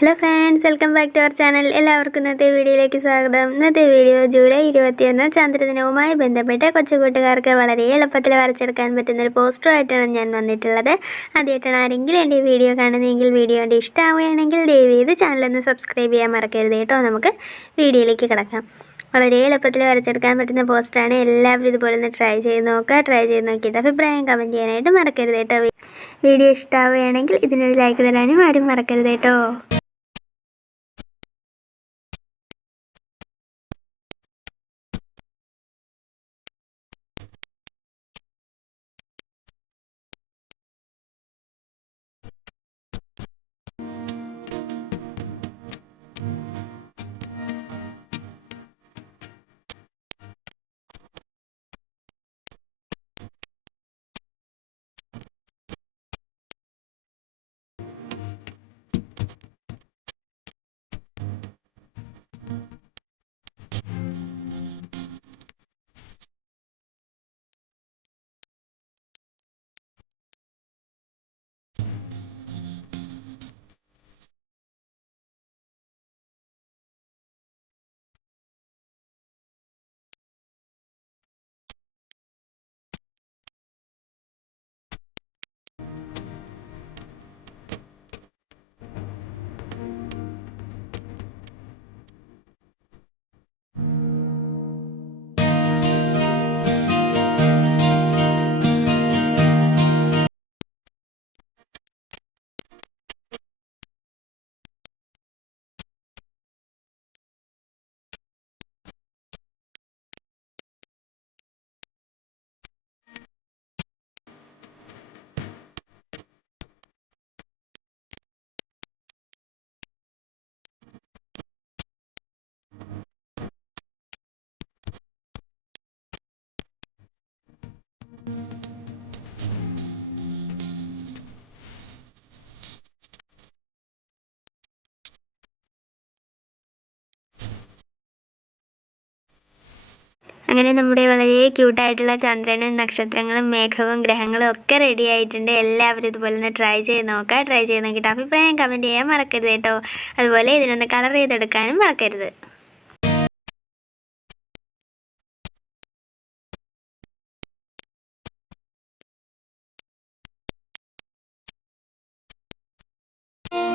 Hello friends, welcome back to our channel. എല്ലാവർക്കും ഇന്നത്തെ വീഡിയോയിലേക്ക് സ്വാഗതം. ഇന്നത്തെ വീഡിയോ ജൂലൈ 21 ചന്ദ്രദിനവുമായി ബന്ധപ്പെട്ട് കൊച്ചുകൂട്ടുകാർക്ക് വളരെ എളുപ്പത്തിൽ വരച്ചെടുക്കാൻ പറ്റുന്നൊരു പോസ്റ്ററുമായിട്ടാണ് ഞാൻ വന്നിട്ടുള്ളത്. ആദ്യമായിട്ടാണ് ആരെങ്കിലും എൻ്റെ വീഡിയോ കാണുന്നതെങ്കിൽ വീഡിയോ കണ്ട് ഇഷ്ടമാവുകയാണെങ്കിൽ ദയവ് ചെയ്ത് ചാനലൊന്ന് സബ്സ്ക്രൈബ് ചെയ്യാൻ മറക്കരുത് കേട്ടോ. നമുക്ക് വീഡിയോയിലേക്ക് കിടക്കാം. വളരെ എളുപ്പത്തിൽ വരച്ചെടുക്കാൻ പറ്റുന്ന പോസ്റ്ററാണ്. എല്ലാവരും ഇതുപോലെ ഒന്ന് ട്രൈ ചെയ്ത് നോക്കുക. ട്രൈ ചെയ്ത് നോക്കിയിട്ട് അഭിപ്രായം കമൻറ്റ് ചെയ്യാനായിട്ട് മറക്കരുത് കേട്ടോ. വീഡിയോ ഇഷ്ടമാവുകയാണെങ്കിൽ ഇതിനൊരു ലൈക്ക് തരാനും ആരും മറക്കരുത് കേട്ടോ. അങ്ങനെ നമ്മുടെ വളരെ ക്യൂട്ടായിട്ടുള്ള ചന്ദ്രനും നക്ഷത്രങ്ങളും മേഘവും ഗ്രഹങ്ങളും ഒക്കെ റെഡി ആയിട്ടുണ്ട്. എല്ലാവരും ഇതുപോലെ ഒന്ന് ട്രൈ ചെയ്ത് നോക്കുക. ട്രൈ ചെയ്ത് നോക്കിയിട്ട് അഭിപ്രായം കമൻറ്റ് ചെയ്യാൻ മറക്കരുത് കേട്ടോ. അതുപോലെ ഇതിനൊന്ന് കളർ ചെയ്തെടുക്കാനും മറക്കരുത്.